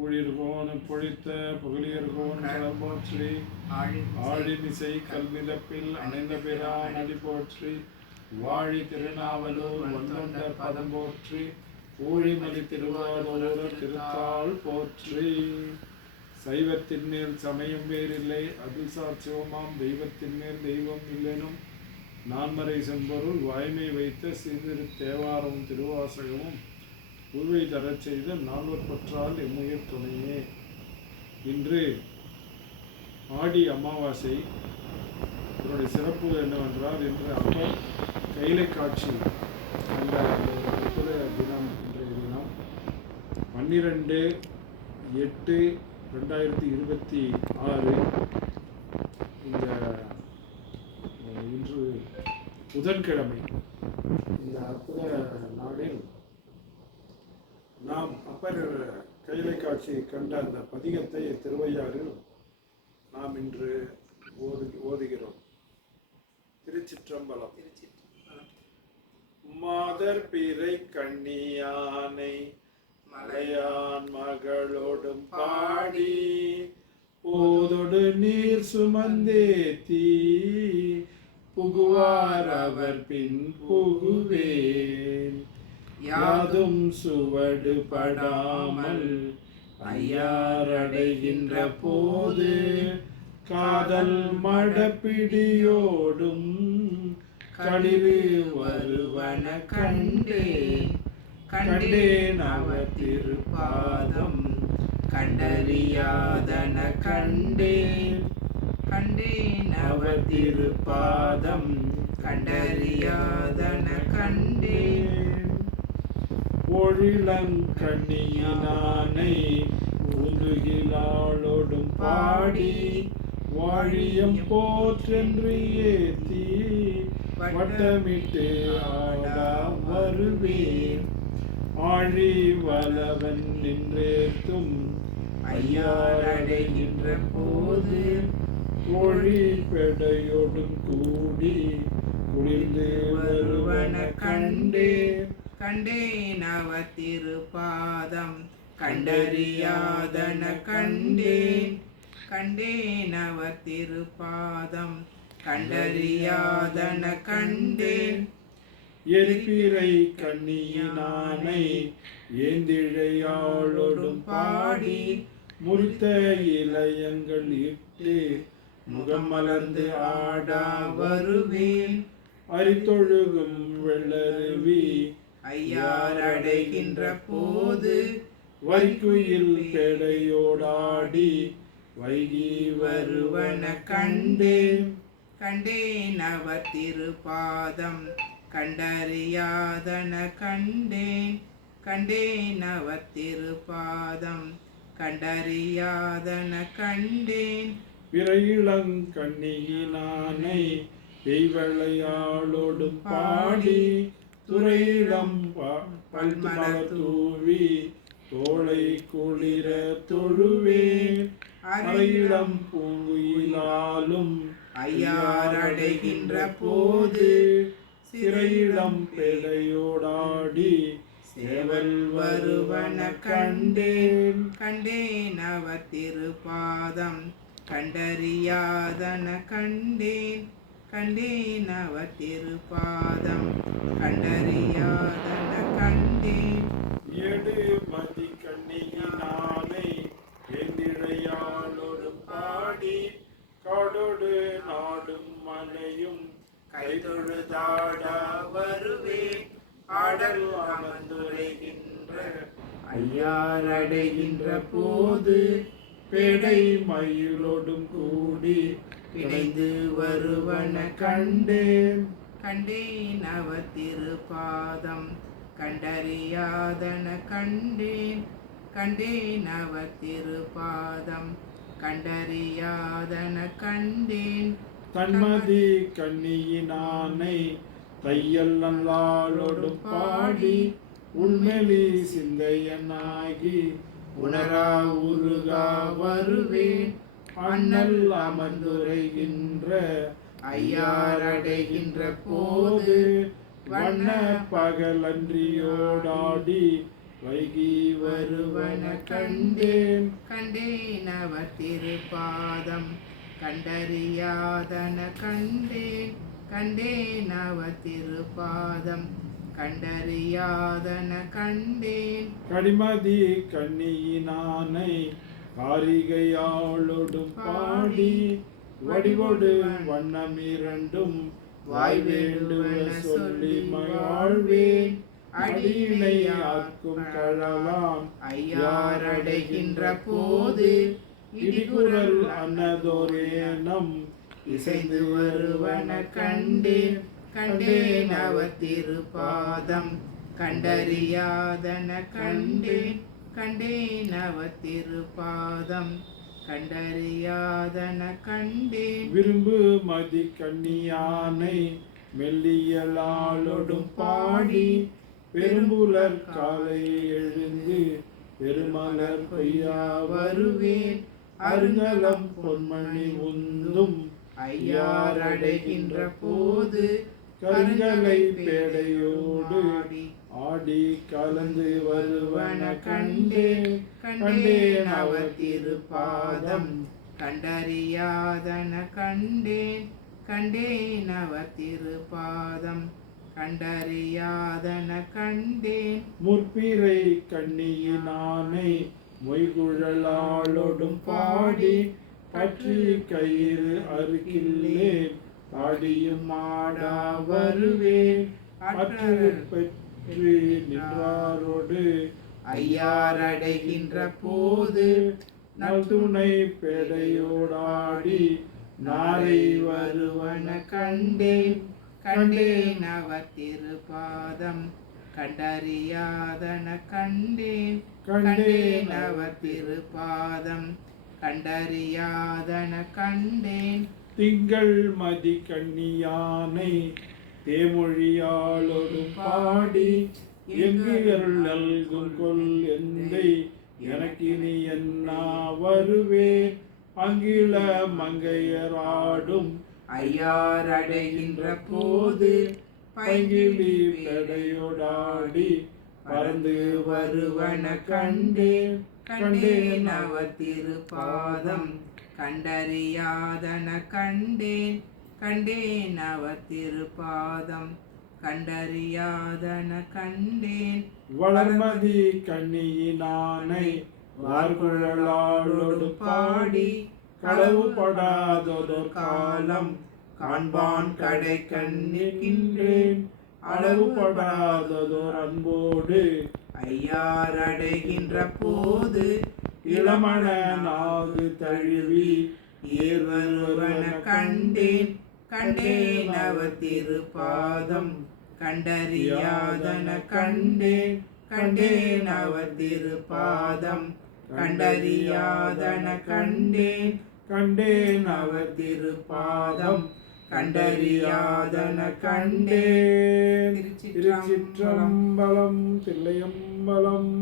ஊழியர்கோன் பொழித்த புகழியர்கோன் போற்றி ஆழிமிசை கல்விதப்பில் அணைந்த பிரான் அடி போற்றி வாழி திருநாவலூர் வந்தொண்ட பதம் போற்றி ஊழிமதி திருவாரூர் திருத்தாள் போற்றி. சைவத்தின் மேல் சமயம் வேறில்லை, அதுசார் சிவமாம் தெய்வத்தின் மேல் தெய்வம் இல்லெனும் நான்மறை செம்பொருள் வாய்மை வைத்த சீர்திரு தேவாரமும் திருவாசகமும் உருவை தரச் செய்த நால்வர் பற்றால் எம்முயிர் துணையே. இன்று ஆடி அமாவாசை. இதனுடைய சிறப்பு என்னவென்றால், இன்று அப்பர் கைலை காட்சி கண்ட அற்புத தினம். இன்றைய தினம் 12/8/2026 இன்று புதன்கிழமை. இந்த அற்புத நாளில் நாம் அப்பர் கைலை காட்சி கண்ட அந்த பதிகத்தை திருவையாறில் நாம் இன்று ஓதுகிறோம். திருச்சிற்றம்பலம். மாதர் பிறை கண்ணியானை மலையான் மகளோடும் பாடி போதொடு நீர் சுமந்தேத்தி புகுவார் அவர் பின் புகுவேன் யாதும் சுவடு படாமல் ஐயாரடைகின்ற போது காதல் மடப்பிடியோடும் களிறு வருவன கண்டேன் அவர் திருப்பாதம் கண்டறியாதன கண்டேன் அவர் திருப்பாதம் கண்டறியாதன கண்டேன். ஒழிலங்கண்ணியினானை ஊந்துகிலாளோடும் பாடி வாழியம் போற்றென்று ஏத்தி வட்டமிட்டு ஆடா வருவேன் ஆழி வலவன் நின்றேத்தும் ஐயாரடைகின்ற போது கோழி பெடையோடும் கூடி குளிர்ந்து வருவன கண்டேன் அவர் திருப்பாதம் கண்டறியாதன கண்டேன் அவர் திருப்பாதம் கண்டறியாதன கண்டேன். எரிப்பிறை கண்ணியினானை ஏந்திழையாளோடும் பாடி முறித்த இளையங்கள் இட்டு முகம் மலர்ந்து ஆடா வருவேன் அரித்தொழுகும் வெள்ளருவி ஐயாரடைகின்ற போது வைக்குயில் பெடையோடாடி வைகி வருவன கண்டேன் அவர் திருப்பாதம் கண்டறியாதன கண்டேன் அவர் திருப்பாதம் கண்டறியாதன கண்டேன். விரையிளங்கண்ணியினானை பெய்வளையாளோடும் பாடி துறையிடம் பல்மலர் தூவி தோளை குளிர தொழுவேன் அறையிடம் பூங்குயிலாலும் ஐயாரடைகின்ற போது சிறையிடம் பெடையோடாடி சேவல் வருவன கண்டேன் அவர் திருப்பாதம் கண்டறியாதன கண்டேன் அவர் திருப்பாதம் கண்டறியாதன கண்டேன். எடு மதி கண்ணியினானை எந்திழையாளோடு பாடி காடோடு நாடும் மலையும் கைதொழுதாடா வருவேன் ஆடல் அமர்ந்துரைகின்ற ஐயாரடைகின்ற போது பேடை மயிலோடும் கூடி இணைந்து வருவன கண்டேன் அவர் திருப்பாதம் கண்டறியாதன கண்டேன் அவர் திருப்பாதம் கண்டறியாதன கண்டேன். தன்மதி கண்ணியினானை தையல் நல்லாளோடு பாடி உண்மெலி சிந்தையனாகி உணரா உருகா வருவேன் அண்ணல் அமர்ந்துரைகின்ற ஐயாரடைகின்ற போது வண்ண பகலன்றியோடாடி வைகி வருவன கண்டேன். கண்டேன் அவர் திருப்பாதம் கண்டறியாதன கண்டேன். கண்டேன் அவர் திருப்பாதம் கண்டறியாதன கண்டேன். கடிமதி கண்ணியினானை காரிகையாளோடும் பாடி வடிவொடு வண்ணம் இரண்டும் வாய் வேண்டுவ சொல்லி வாழ்வேன். அடியினை ஆக்கும் கழலாம் ஐயாரடைகின்ற போது இடிகுரல் அன்னதோரேனம் இசைந்து வருவன கண்டேன். கண்டேன் அவர் திருப்பாதம் கண்டறியாதன கண்டேன். கண்டேன் அவர் திருப்பாதம் கண்டறியாதன கண்டேன். விரும்பு மதி கண்ணியானை மெல்லியலாளோடும் பாடி பெரும்புலர் காலை எழுந்து பெருமலர் கொய்யா வருவேன். அருங்கலம் பொன்மணி உந்தும் ஐயாரடைகின்ற போது கருங்கலை பேடையோடு ஆடி கலந்து வருவன கண்டேன். கண்டேன் அவர் திருப்பாதம் கண்டறியாதன கண்டேன். கண்டேன் அவர் திருப்பாதம் கண்டறியாதன கண்டேன். முற்பிறை கண்ணியினானை மொய்குழலாளோடும் பாடி பற்றி கயிறு அருகில்லேன் பாடியும் மாடா வருவேன். அற்று பெற்று நின்றாரோடு ஐயாரடைகின்ற போது நல்துணை பேடையோடாடி நாரை வருவன கண்டேன். கண்டேன் அவர் திருப்பாதம் கண்டறியாதன கண்டேன். கண்டேன் அவர் திருப்பாதம் கண்டறியாதன கண்டேன். திங்கள் மதி கண்ணியானை தேமொழியாளோடு பாடி எங்குகள் நல்கும் கொல் எந்தை எனக்கினி என்ன வருவேன். அங்கில மங்கையராடும் ஐயாரடைகின்ற போது பைங்கிழி பெடையோடாடி பறந்து வருவன கண்டேன். கண்டேன் அவர் திருப்பாதம் கண்டறியாதன கண்டேன். கண்டேன் அவர் திருப்பாதம் கண்டறியாதன கண்டேன். வளர்மதி கண்ணியினானை வார்குழலாளோடு பாடி களவு படாதொரு காலம் காண்பான் கடை கண்ணிக்கின்றேன். அளவு படாததோர் அன்போடு ஐயாரடைகின்ற போது இளமண நாகு தழுவி ஏர்வருவன கண்டேன். கண்டேன் அவர் திருப்பாதம் கண்டறியாதன கண்டேன். கண்டேன் அவர் திருப்பாதம் கண்டறியாதன கண்டேன். கண்டேன் அவர் திருப்பாதம் கண்டறியாதன கண்டேன். திருச்சிற்றம்பலம் தில்லையம்பலம்.